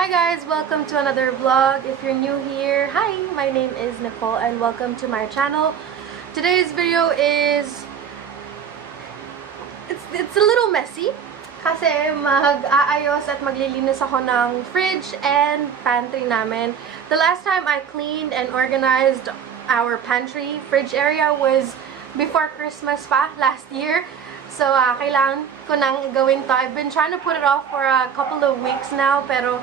Hi guys! Welcome to another vlog. If you're new here, hi! My name is Nicole and welcome to my channel. Today's video is... It's a little messy kasi mag-aayos at maglilinis ako ng fridge and pantry namin. The last time I cleaned and organized our pantry fridge area was before Christmas pa, last year. So, kailangan ko nang gawin to. I've been trying to put it off for a couple of weeks now, pero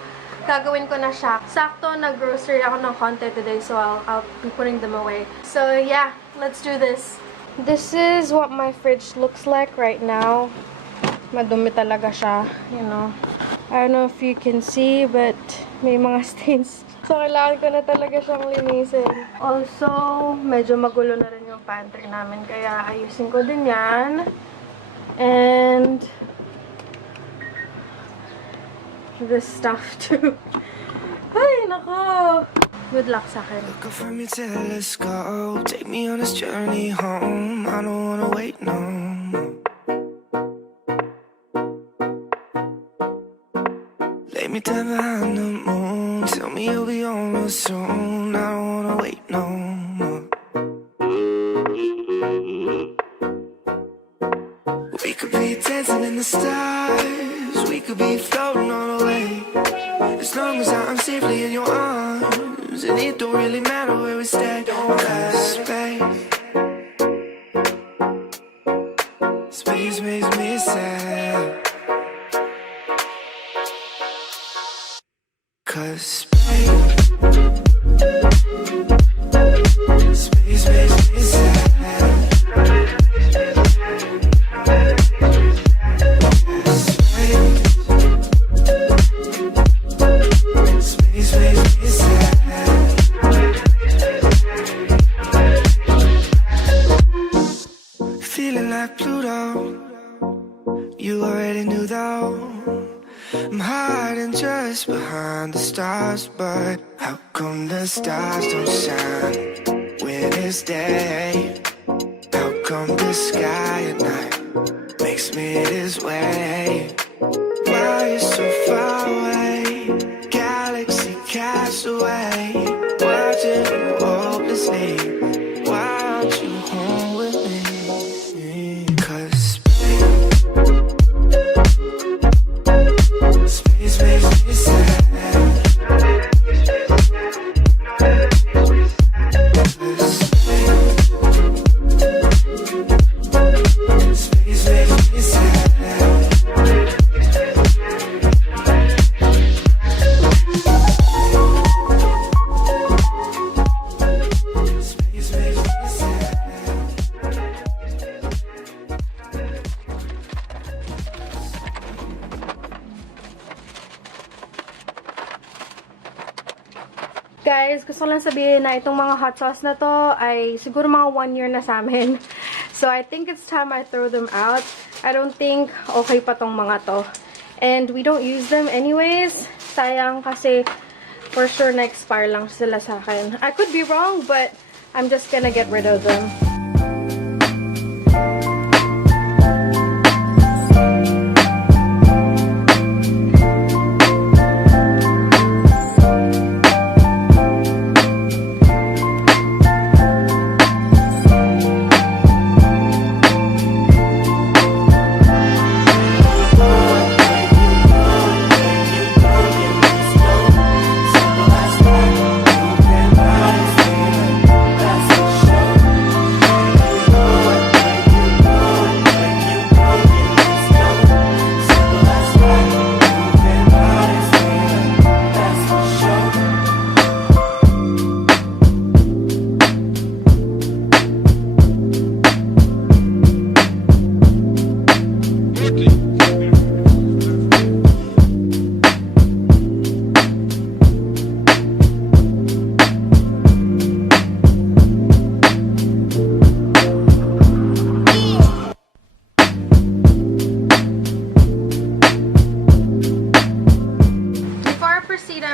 gagawin ko na siya. Sakto, nag-grocery ako ng konti today, so I'll be putting them away. So, yeah, let's do this. This is what my fridge looks like right now. Madumi talaga siya, you know. I don't know if you can see, but may mga stains. So, kailangan ko na talaga siyang linisin. Also, medyo magulo na rin yung pantry namin, kaya ayusin ko din yan. And this stuff too. Ay, nako. Good luck sa akin. Look up from your telescope, take me on this journey home. I don't wanna wait no more. Lay me down behind the moon, tell me you'll be on real soon. I don't wanna wait no more. We could be dancing in the stars, we could be floating on away. As long as I'm safely in your arms, and it don't really matter where we stay. Cause space makes me sad. Cause space makes me sad. Feeling like Pluto, you already knew though. I'm hiding just behind the stars, but how come the stars don't shine when it's day? How come the sky at night makes me this way? Why you so far away? Galaxy cast away, watching you hopelessly. Why aren't you home with me? Space makes me sad. Space makes me sad. Guys, gusto ko lang sabihin na itong mga hot sauce na to ay siguro mga 1 year na sa amin. So, I think it's time I throw them out. I don't think okay pa tong mga to. And we don't use them anyways. Sayang kasi for sure na-expire lang sila sa akin. I could be wrong, but I'm just gonna get rid of them.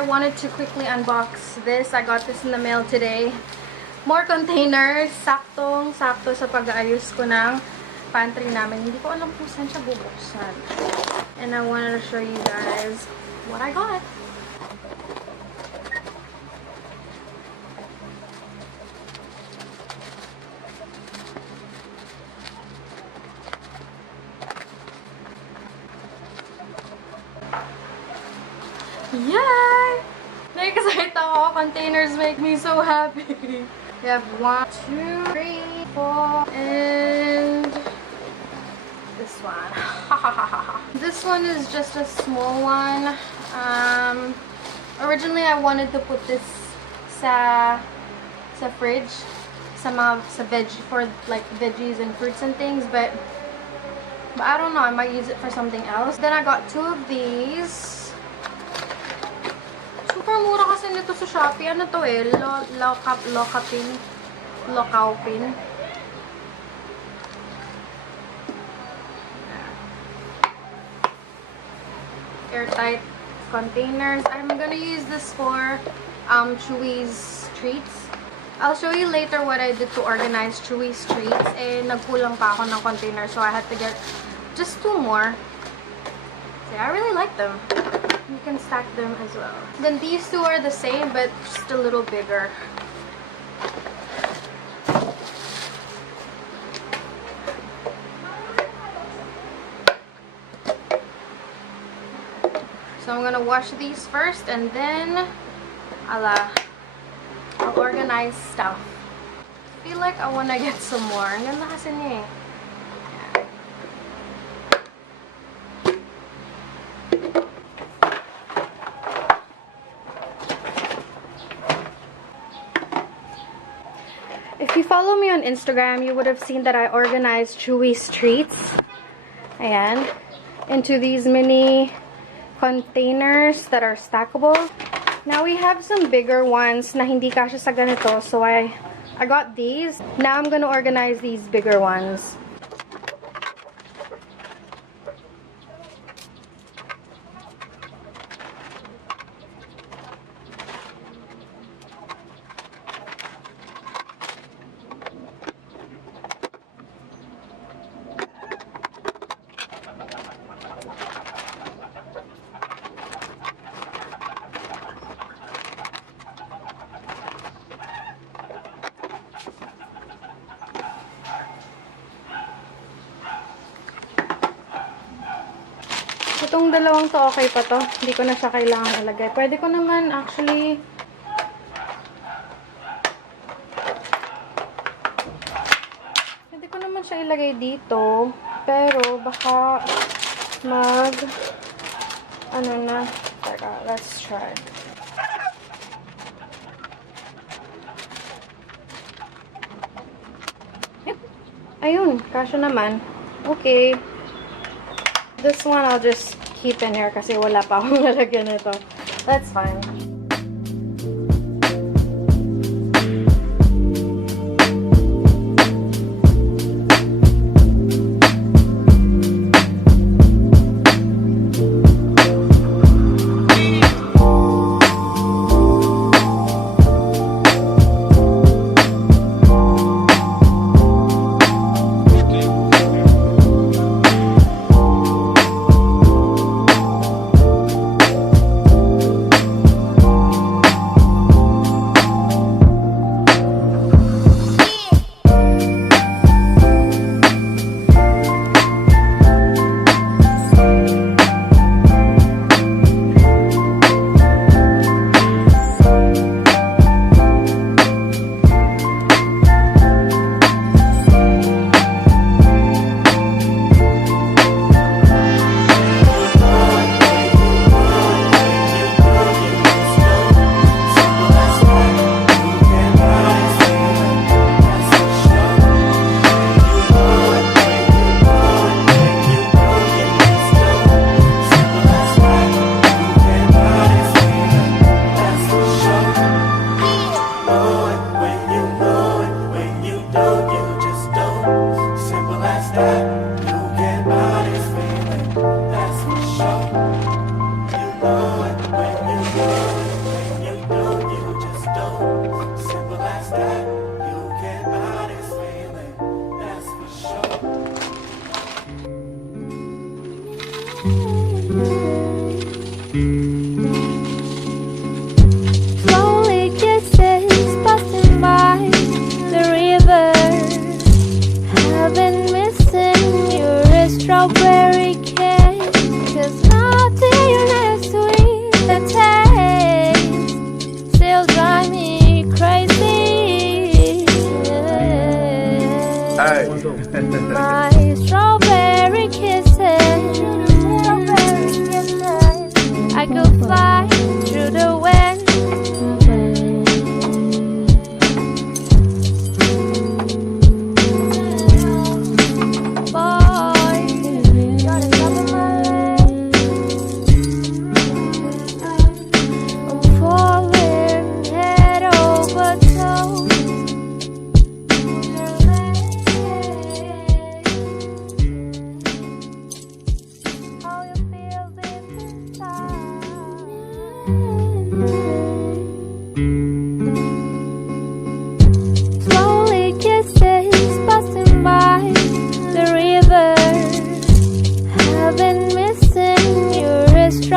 Wanted to quickly unbox this. I got this in the mail today. More containers. Saktong-sakto sa pag-aayos ko ng pantry namin. Hindi ko alam kung saan siya bubuksan. And I wanted to show you guys what I got. Yay! Excited ako. Containers make me so happy. We have 1, 2, 3, 4, and this one. This one is just a small one. Originally, I wanted to put this sa fridge, sa veg, for like veggies and fruits and things, but I don't know, I might use it for something else. Then I got 2 of these. Super mura kasi nito sa Shopee. Ano to eh? Lokaw pin. Airtight containers. I'm gonna use this for Chewy's treats. I'll show you later what I did to organize Chewy's treats. Eh, nagkulang pa ako ng container, so I had to get just 2 more. So I really like them. You can stack them as well. Then these 2 are the same, but just a little bigger. So I'm gonna wash these first, and then I'll organize stuff. I feel like I wanna get some more. Ang ganda kasi niya eh. If you follow me on Instagram, you would have seen that I organized Chewy's treats. Ayan. Into these mini containers that are stackable. Now we have some bigger ones na hindi kasya sa ganito, so I got these. Now I'm gonna organize these bigger ones. Itong dalawang to, okay pa to. Hindi ko na siya kailangan ilagay. Pwede ko naman actually siya ilagay dito. Pero baka ano na. Teka, let's try. Yep. Ayun, kasya naman. Okay. This one I'll just keep in here kasi wala pa akong lalagyan nito. That's fine. Strawberry cake, 'cause nothing is sweet.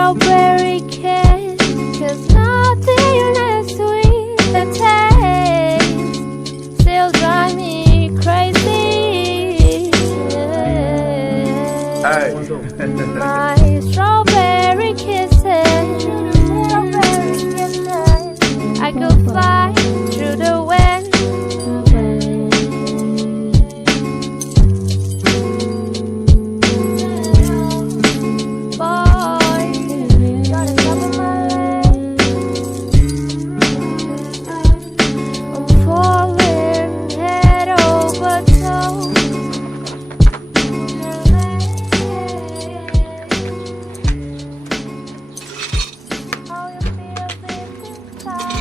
strawberry kiss, 'cause nothing as sweet the taste still drive me crazy. Hey. My strawberry kisses, I could fly through the wind. Boy, you're the top of my list. I'm falling head over toe. How you feel deep inside.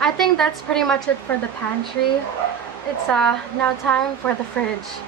I think that's pretty much it for the pantry. It's now time for the fridge.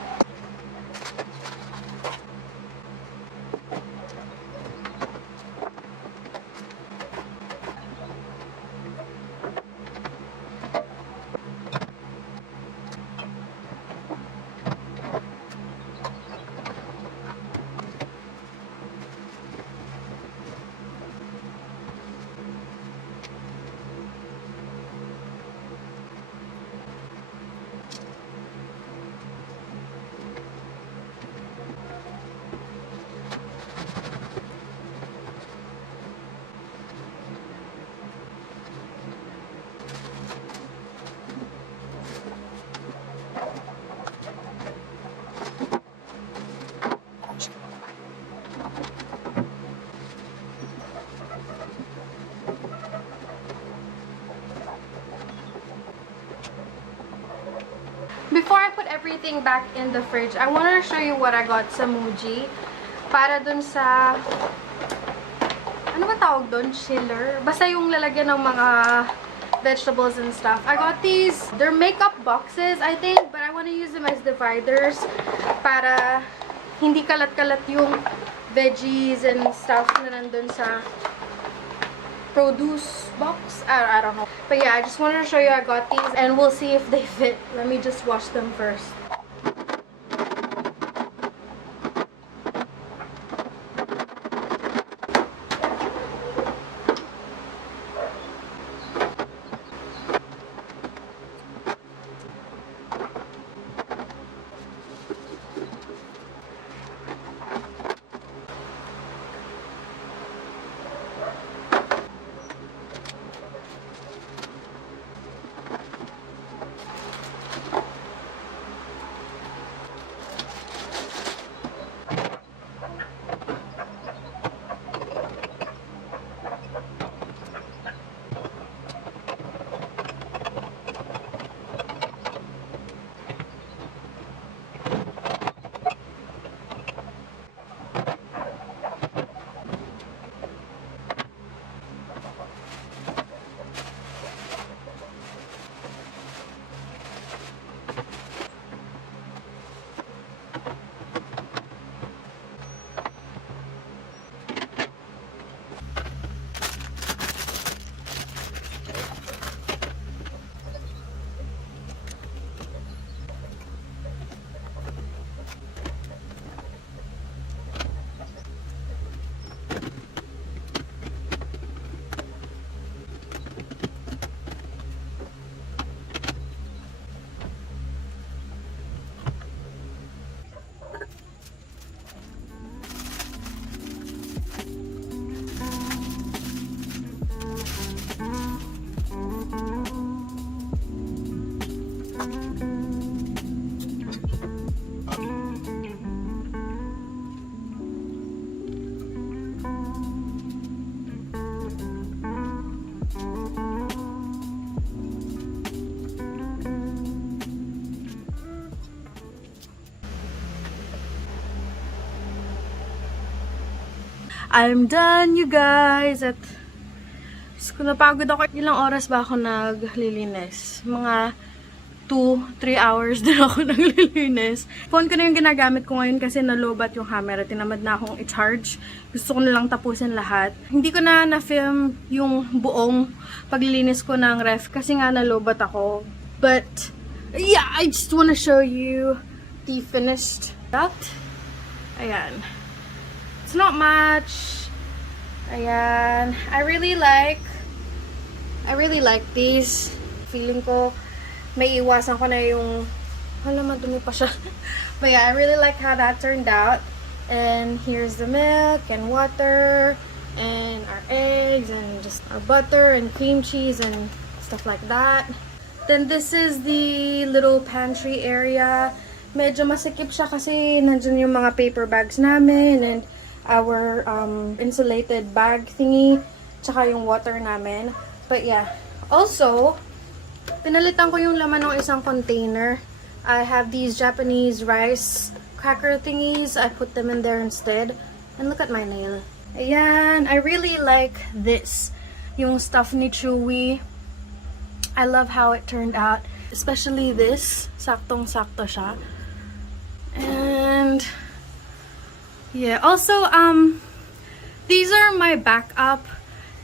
Before I put everything back in the fridge, I wanted to show you what I got sa MUJI. Para dun sa... Ano ba tawag dun? Chiller? Basta yung lalagyan ng mga vegetables and stuff. I got these. They're makeup boxes, I think. But I want to use them as dividers. Para hindi kalat-kalat yung veggies and stuff na nandun sa produce box. I don't know. But yeah, I just wanted to show you I got these and we'll see if they fit. Let me just wash them first. I'm done, you guys. At napagod ako. Ilang oras ba ako naglilinis? Mga 2-3 hours din ako naglilinis. Phone ko na yung ginagamit ko ngayon kasi nalobat yung camera. Tinamad na akong i-charge. Gusto ko na lang tapusin lahat. Hindi ko na na-film yung buong paglilinis ko ng ref kasi nga nalobat ako. But, yeah, I just wanna show you the finished product. Ayan. It's not much. Ayan. I really like these. Feeling ko may iwasan ko na yung hala, madumi pa siya. But yeah, I really like how that turned out. And here's the milk and water and our eggs and just our butter and cream cheese and stuff like that. Then this is the little pantry area. Medyo masikip siya kasi nandyan yung mga paper bags namin and our insulated bag thingy, tsaka yung water namin. But yeah, also, pinalitan ko yung laman ng isang container. I have these Japanese rice cracker thingies. I put them in there instead. And look at my nail. Ayan, I really like this. Yung stuff ni Chewy. I love how it turned out. Especially this. Saktong-sakto siya. And yeah, also, these are my backup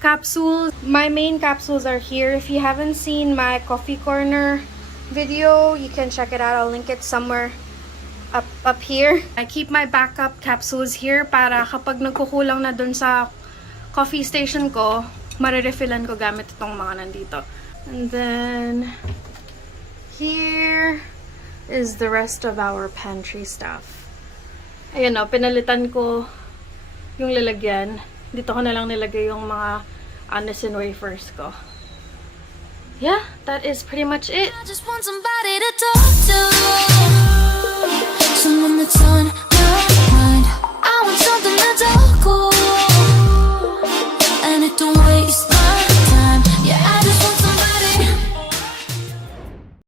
capsules. My main capsules are here. If you haven't seen my coffee corner video, you can check it out. I'll link it somewhere up here. I keep my backup capsules here para kapag nagkukulang na dun sa coffee station ko, marirefillan ko gamit itong mga nandito. And then here is the rest of our pantry stuff. Ayan o, pinalitan ko yung lalagyan. Dito ko na lang nilagay yung mga anise and wafers ko. Yeah, that is pretty much it. I just want somebody to talk to.